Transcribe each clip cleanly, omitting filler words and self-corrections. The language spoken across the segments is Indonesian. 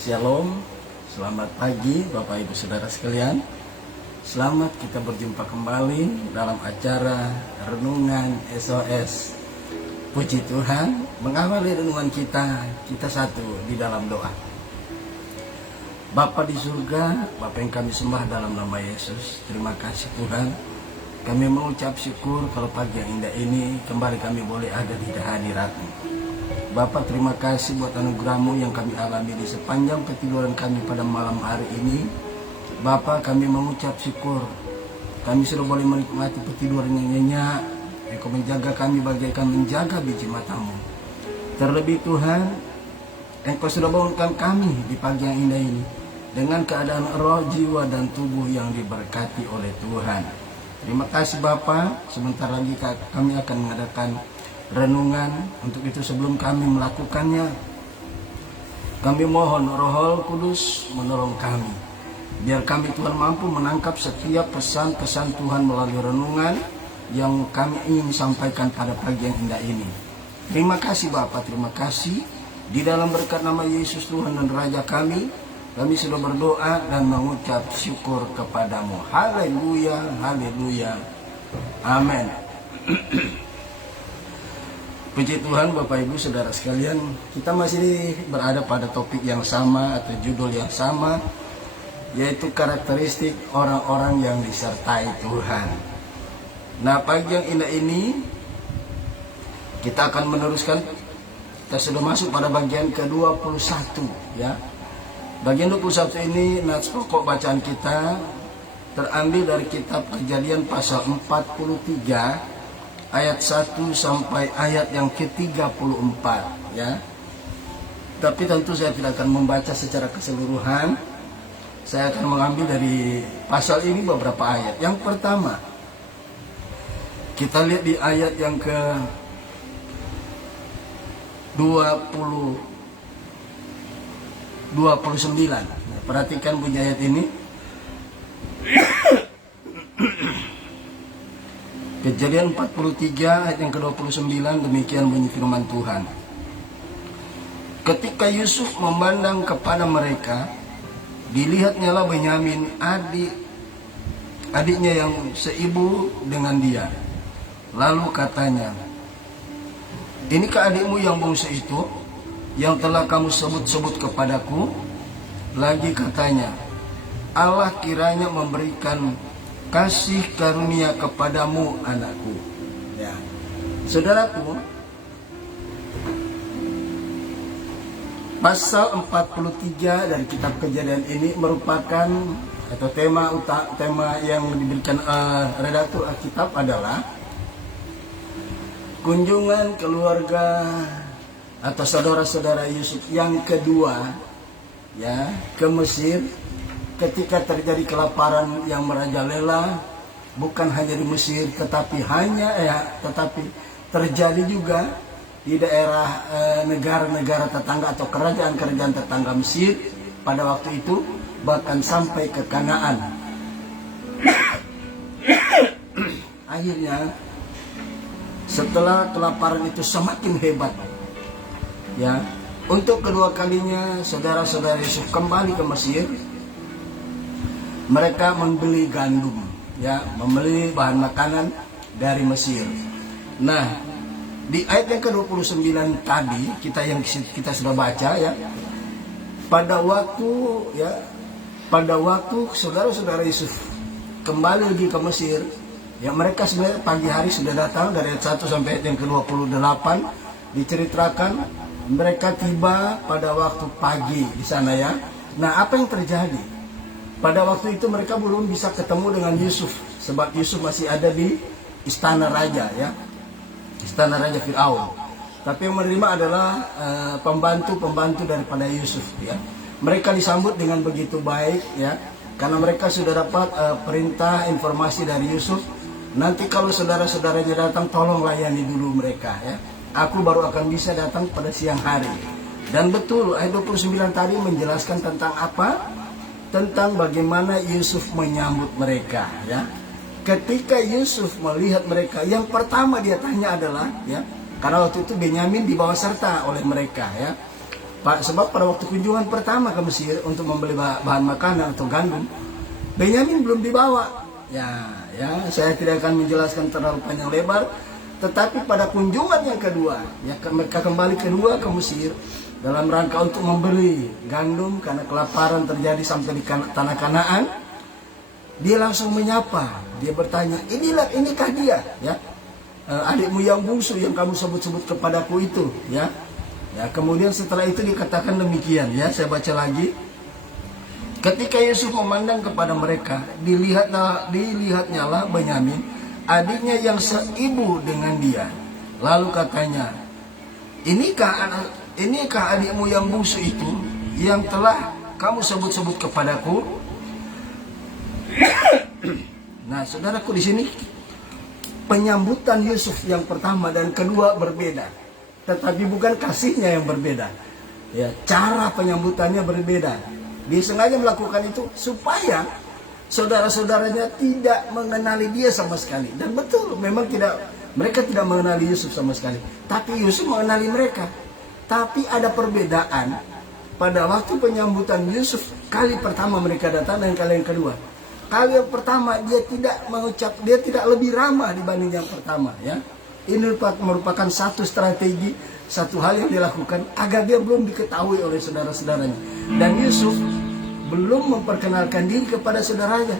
Shalom, selamat pagi Bapak Ibu Saudara sekalian. Selamat kita berjumpa kembali dalam acara Renungan SOS. Puji Tuhan, mengawali renungan kita satu di dalam doa. Bapa di surga, Bapa yang kami sembah dalam nama Yesus, terima kasih Tuhan. Kami mengucap syukur kalau pagi yang indah ini kembali kami boleh ada di hadirat-Mu. Bapak, terima kasih buat anugerah-Mu yang kami alami di sepanjang ketiduran kami pada malam hari ini. Bapak, kami mengucap syukur kami sudah boleh menikmati ketiduran yang nyenyak. Engkau menjaga kami bagaikan menjaga biji mata-Mu. Terlebih Tuhan, Engkau sudah bangunkan kami di pagi yang indah ini dengan keadaan roh, jiwa, dan tubuh yang diberkati oleh Tuhan. Terima kasih Bapak. Sebentar lagi kami akan mengadakan renungan. Untuk itu sebelum kami melakukannya, kami mohon Roh Kudus menolong kami, biar kami Tuhan mampu menangkap setiap pesan-pesan Tuhan melalui renungan yang kami ingin sampaikan pada pagi yang indah ini. Terima kasih Bapak, terima kasih. Di dalam berkat nama Yesus Tuhan dan Raja kami sudah berdoa dan mengucap syukur kepadamu. Haleluya, haleluya, amin. Puji Tuhan Bapak Ibu Saudara sekalian, kita masih berada pada topik yang sama atau judul yang sama, yaitu karakteristik orang-orang yang disertai Tuhan. Nah, pagi yang indah ini kita akan meneruskan. Kita sudah masuk pada bagian ke-21 ya. Bagian 21 ini nats pokok bacaan kita terambil dari kitab Kejadian pasal 43 ayat 1 sampai ayat yang ke-34 ya. Tapi tentu saya tidak akan membaca secara keseluruhan. Saya akan mengambil dari pasal ini beberapa ayat. Yang pertama, kita lihat di ayat yang ke 29. Perhatikan bunyi ayat ini. Kejadian 43 ayat yang ke-29, demikian bunyi firman Tuhan. Ketika Yusuf memandang kepada mereka, dilihatnyalah Benyamin, adiknya yang seibu dengan dia. Lalu katanya, "Inikah adikmu yang bungsu itu, yang telah kamu sebut-sebut kepadaku?" Lagi katanya, "Allah kiranya memberikan kasih karunia kepadamu, anakku." Ya. Saudaraku, pasal 43 dari kitab Kejadian ini merupakan atau tema yang diberikan redaktur Alkitab adalah kunjungan keluarga atau saudara-saudara Yusuf yang kedua ya ke Mesir. Ketika terjadi kelaparan yang merajalela, bukan hanya di Mesir, tetapi terjadi juga di daerah negara-negara tetangga atau kerajaan-kerajaan tetangga Mesir pada waktu itu, bahkan sampai ke Kanaan. Akhirnya, setelah kelaparan itu semakin hebat, ya, untuk kedua kalinya saudara-saudara Yusuf kembali ke Mesir. Mereka membeli gandum, ya, membeli bahan makanan dari Mesir. Nah, di ayat yang ke-29 tadi kita sudah baca ya. Pada waktu saudara-saudara Yusuf kembali lagi ke Mesir, ya, mereka sebenarnya pagi hari sudah datang. Dari ayat 1 sampai ayat yang ke-28 diceritakan mereka tiba pada waktu pagi di sana ya. Nah, apa yang terjadi? Pada waktu itu mereka belum bisa ketemu dengan Yusuf, sebab Yusuf masih ada di istana raja ya, istana raja Firaun. Tapi yang menerima adalah pembantu-pembantu daripada Yusuf ya. Mereka disambut dengan begitu baik ya, karena mereka sudah dapat perintah informasi dari Yusuf. Nanti kalau saudara-saudaranya datang, tolong layani dulu mereka ya. Aku baru akan bisa datang pada siang hari. Dan betul ayat 29 tadi menjelaskan tentang apa? Tentang bagaimana Yusuf menyambut mereka ya. Ketika Yusuf melihat mereka, yang pertama dia tanya adalah ya, karena waktu itu Benyamin dibawa serta oleh mereka ya. Sebab pada waktu kunjungan pertama ke Mesir untuk membeli bahan makanan atau gandum, Benyamin belum dibawa. Ya, saya tidak akan menjelaskan terlalu panjang lebar. Tetapi pada kunjungan yang kedua, ya mereka kembali kedua ke Mesir dalam rangka untuk membeli gandum karena kelaparan terjadi sampai di tanah Kanaan. Dia langsung menyapa, dia bertanya, inikah dia, ya, adikmu yang bungsu yang kamu sebut-sebut kepadaku itu, ya. Ya, kemudian setelah itu dikatakan demikian, ya, saya baca lagi. Ketika Yusuf memandang kepada mereka, dilihatnya lah Benyamin, adiknya yang seibu dengan dia. Lalu katanya, inikah adikmu yang bungsu itu yang telah kamu sebut-sebut kepadaku? Nah, saudaraku, di sini penyambutan Yusuf yang pertama dan kedua berbeda, tetapi bukan kasihnya yang berbeda. Ya, cara penyambutannya berbeda. Dia sengaja melakukan itu supaya saudara-saudaranya tidak mengenali dia sama sekali. Dan betul, memang mereka tidak mengenali Yusuf sama sekali. Tapi Yusuf mengenali mereka. Tapi ada perbedaan pada waktu penyambutan Yusuf kali pertama mereka datang dan kali yang kedua. Kali yang pertama dia tidak lebih ramah dibanding yang pertama, ya. Ini merupakan satu strategi, satu hal yang dilakukan agar dia belum diketahui oleh saudara-saudaranya. Dan Yusuf belum memperkenalkan diri kepada saudaranya,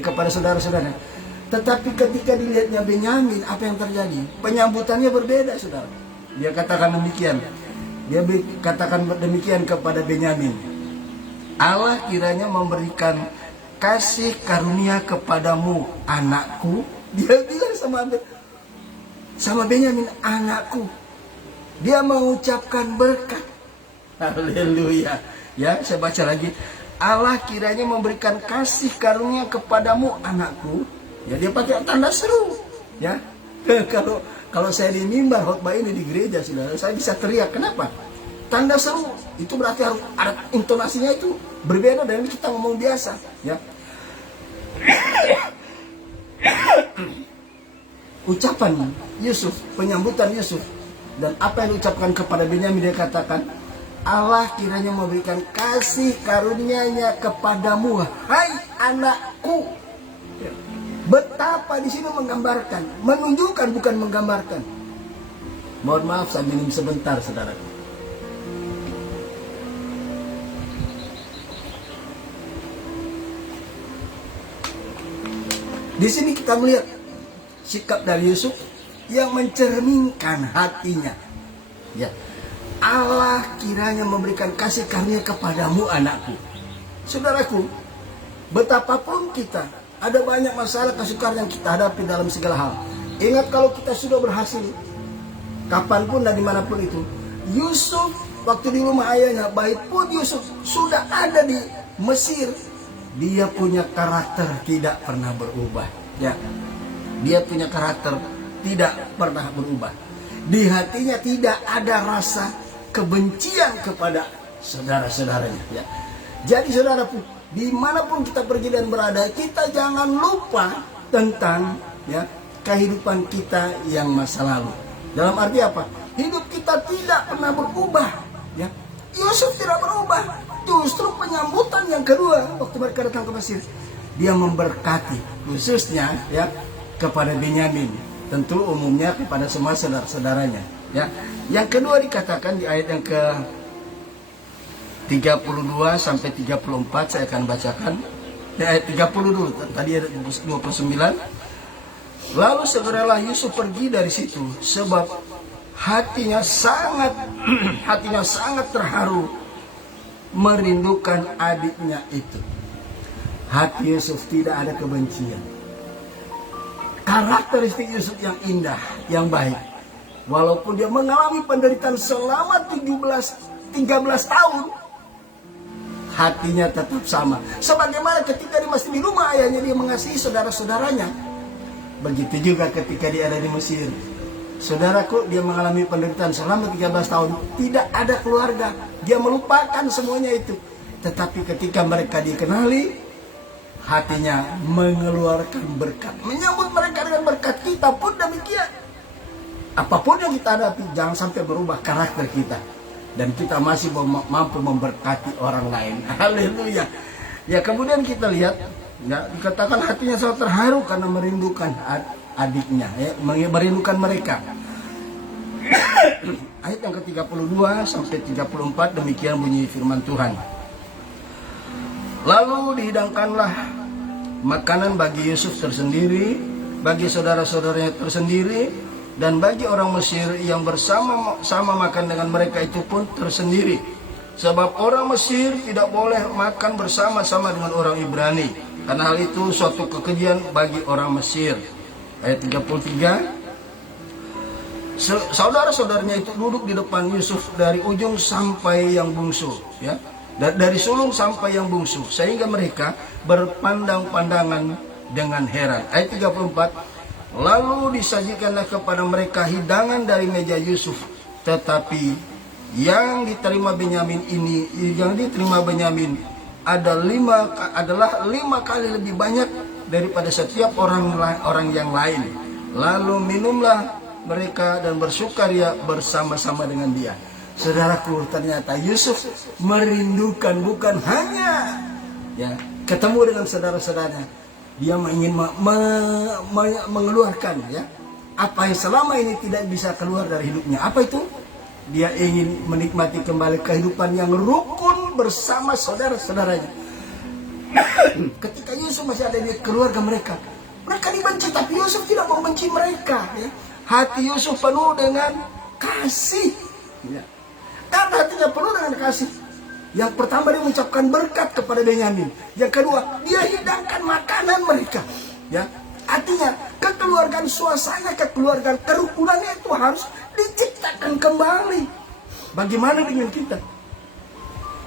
kepada saudara-saudaranya. Tetapi ketika dilihatnya Benyamin, apa yang terjadi? Penyambutannya berbeda, saudara. Dia katakan demikian kepada Benyamin. Allah kiranya memberikan kasih karunia kepadamu, anakku. Dia bilang sama Benyamin, anakku. Dia mengucapkan berkat. Haleluya. Ya, saya baca lagi. Allah kiranya memberikan kasih karunia kepadamu, anakku. Ya, dia pakai tanda seru. Ya, kalau saya di mimbar khotbah ini di gereja, saudara, saya bisa teriak. Kenapa? Tanda seru. Itu berarti harus ada intonasinya itu berbeda dari kita ngomong biasa. Ya. Ucapan Yusuf, penyambutan Yusuf, dan apa yang diucapkan kepada Benyamin, dia katakan, Allah kiranya memberikan kasih karunia-Nya kepadamu, hai anakku. Betapa di sini menggambarkan, menunjukkan bukan menggambarkan. Mohon maaf saya minum sebentar, saudara. Di sini kita melihat sikap dari Yusuf yang mencerminkan hatinya. Ya. Allah kiranya memberikan kasih karunia kepadamu, anakku. Saudaraku, betapapun kita ada banyak masalah kesukaran yang kita hadapi dalam segala hal. Ingat, kalau kita sudah berhasil, kapanpun dan dimanapun itu, Yusuf waktu di rumah ayahnya, baik pun Yusuf sudah ada di Mesir, dia punya karakter tidak pernah berubah. Ya, dia punya karakter tidak pernah berubah. Di hatinya tidak ada rasa kebencian kepada saudara-saudaranya. Ya. Jadi saudaraku, dimanapun kita pergi dan berada, kita jangan lupa tentang, ya, kehidupan kita yang masa lalu. Dalam arti apa? Hidup kita tidak pernah berubah. Ya. Yusuf tidak berubah. Justru penyambutan yang kedua waktu mereka datang ke Mesir, dia memberkati khususnya, ya, kepada Benyamin. Tentu umumnya kepada semua saudara-saudaranya. Ya. Yang kedua dikatakan di ayat yang ke 32 sampai 34, saya akan bacakan. Di ayat 30 dulu, tadi ada 29. Lalu segeralah Yusuf pergi dari situ, sebab hatinya sangat terharu merindukan adiknya itu. Hati Yusuf tidak ada kebencian. Karakteristik Yusuf yang indah, yang baik. Walaupun dia mengalami penderitaan selama 13 tahun, hatinya tetap sama. Sebagaimana ketika dia masih di rumah ayahnya, dia mengasihi saudara-saudaranya. Begitu juga ketika dia ada di Mesir. Saudaraku, dia mengalami penderitaan selama 13 tahun. Tidak ada keluarga. Dia melupakan semuanya itu. Tetapi ketika mereka dikenali, hatinya mengeluarkan berkat. Menyambut mereka dengan berkat. Kita pun demikian. Apapun yang kita hadapi, jangan sampai berubah karakter kita. dan kita masih mampu memberkati orang lain. Haleluya. Ya, kemudian kita lihat, ya, dikatakan hatinya sangat terharu karena merindukan adiknya, ya, merindukan mereka. Ayat yang ke-32 sampai 34, demikian bunyi firman Tuhan. Lalu dihidangkanlah makanan bagi Yusuf tersendiri, bagi saudara-saudaranya tersendiri, dan bagi orang Mesir yang bersama-sama makan dengan mereka itu pun tersendiri. Sebab orang Mesir tidak boleh makan bersama-sama dengan orang Ibrani, karena hal itu suatu kekejian bagi orang Mesir. Ayat 33, saudara-saudaranya itu duduk di depan Yusuf dari ujung sampai yang bungsu, ya, dari sulung sampai yang bungsu, sehingga mereka berpandang-pandangan dengan heran. Ayat 34, lalu disajikanlah kepada mereka hidangan dari meja Yusuf, tetapi yang diterima Benyamin adalah 5 kali lebih banyak daripada setiap orang yang lain. Lalu minumlah mereka dan bersukaria bersama-sama dengan dia. Saudaraku, ternyata Yusuf merindukan bukan hanya, ya, ketemu dengan saudara-saudaranya. Dia ingin mengeluarkan, ya, apa yang selama ini tidak bisa keluar dari hidupnya. Apa itu? Dia ingin menikmati kembali kehidupan yang rukun bersama saudara-saudaranya. Ketika Yusuf masih ada di keluarga mereka dibenci, tapi Yusuf tidak membenci mereka, ya. Hati Yusuf penuh dengan kasih, ya. Karena hatinya penuh dengan kasih, yang pertama dia mengucapkan berkat kepada Benyamin. Yang kedua, dia hidangkan makanan mereka, ya. Artinya kekeluargaan, suasana kekeluargaan, kerukunannya itu harus diciptakan kembali. Bagaimana dengan kita?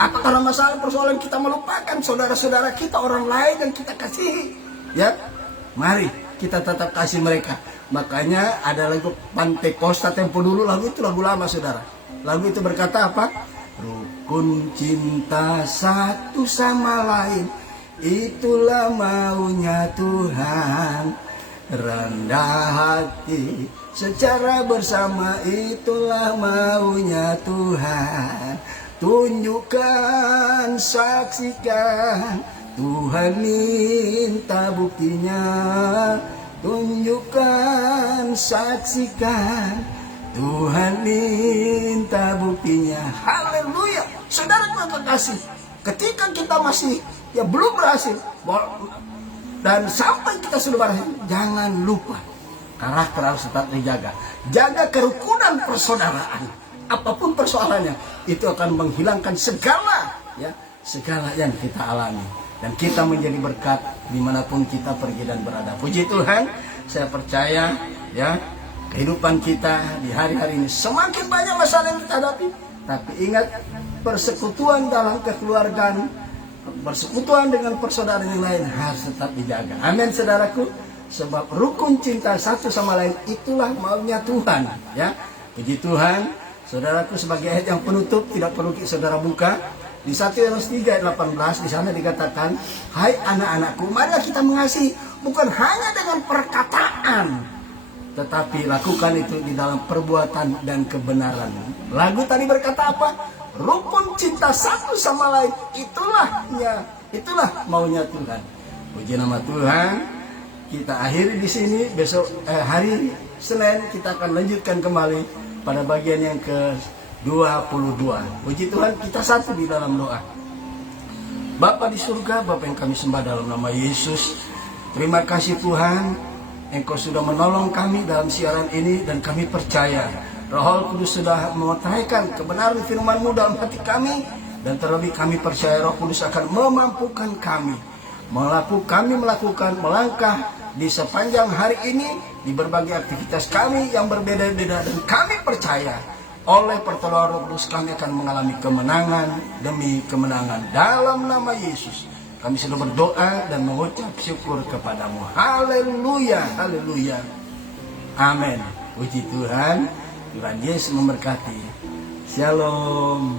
Apa karena masalah persoalan kita melupakan saudara-saudara kita, orang lain yang kita kasihi, ya? Mari kita tetap kasih mereka. Makanya ada lagu Pantai Costa tempo dulu, lagu itu lagu lama, saudara. Lagu itu berkata apa? Rukun cinta satu sama lain, itulah maunya Tuhan. Rendah hati secara bersama, itulah maunya Tuhan. Tunjukkan, saksikan, Tuhan minta buktinya. Tunjukkan, saksikan, Tuhan minta buktinya. Haleluya. Saudara terkasih, ketika kita masih belum berhasil, dan sampai kita sudah berhasil, jangan lupa karakter harus tetap dijaga. Jaga kerukunan persaudaraan. Apapun persoalannya, itu akan menghilangkan segala yang kita alami, dan kita menjadi berkat dimanapun kita pergi dan berada. Puji Tuhan, saya percaya, ya, kehidupan kita di hari-hari ini semakin banyak masalah yang kita hadapi, tapi ingat, persekutuan dalam kekeluargaan, persekutuan dengan persaudaraan yang lain harus tetap dijaga. Amin, saudaraku. Sebab rukun cinta satu sama lain itulah maunya Tuhan, ya. Puji Tuhan. Saudaraku, sebagai ayat yang penutup, tidak perlu saudara buka di 1 Yohanes 3 ayat 18, di sana dikatakan, hai anak-anakku, marilah kita mengasihi bukan hanya dengan perkataan, tetapi lakukan itu di dalam perbuatan dan kebenaran. Lagu tadi berkata apa? Rukun cinta satu sama lain, itulah maunya Tuhan. Puji nama Tuhan. Kita akhiri di sini. Besok hari Senin kita akan lanjutkan kembali pada bagian yang ke-22. Puji Tuhan, kita satu di dalam doa. Bapa di surga, Bapa yang kami sembah dalam nama Yesus, terima kasih Tuhan, Engkau sudah menolong kami dalam siaran ini, dan kami percaya Roh Kudus sudah memeteraikan kebenaran firman-Mu dalam hati kami, dan terlebih kami percaya Roh Kudus akan memampukan kami melakukan melangkah di sepanjang hari ini, di berbagai aktivitas kami yang berbeda-beda, dan kami percaya oleh pertolongan Roh Kudus kami akan mengalami kemenangan demi kemenangan. Dalam nama Yesus kami sudah berdoa dan mengucap syukur kepadamu. Haleluya, haleluya, amin. Puji Tuhan. Tuhan Yesus memberkati. Shalom.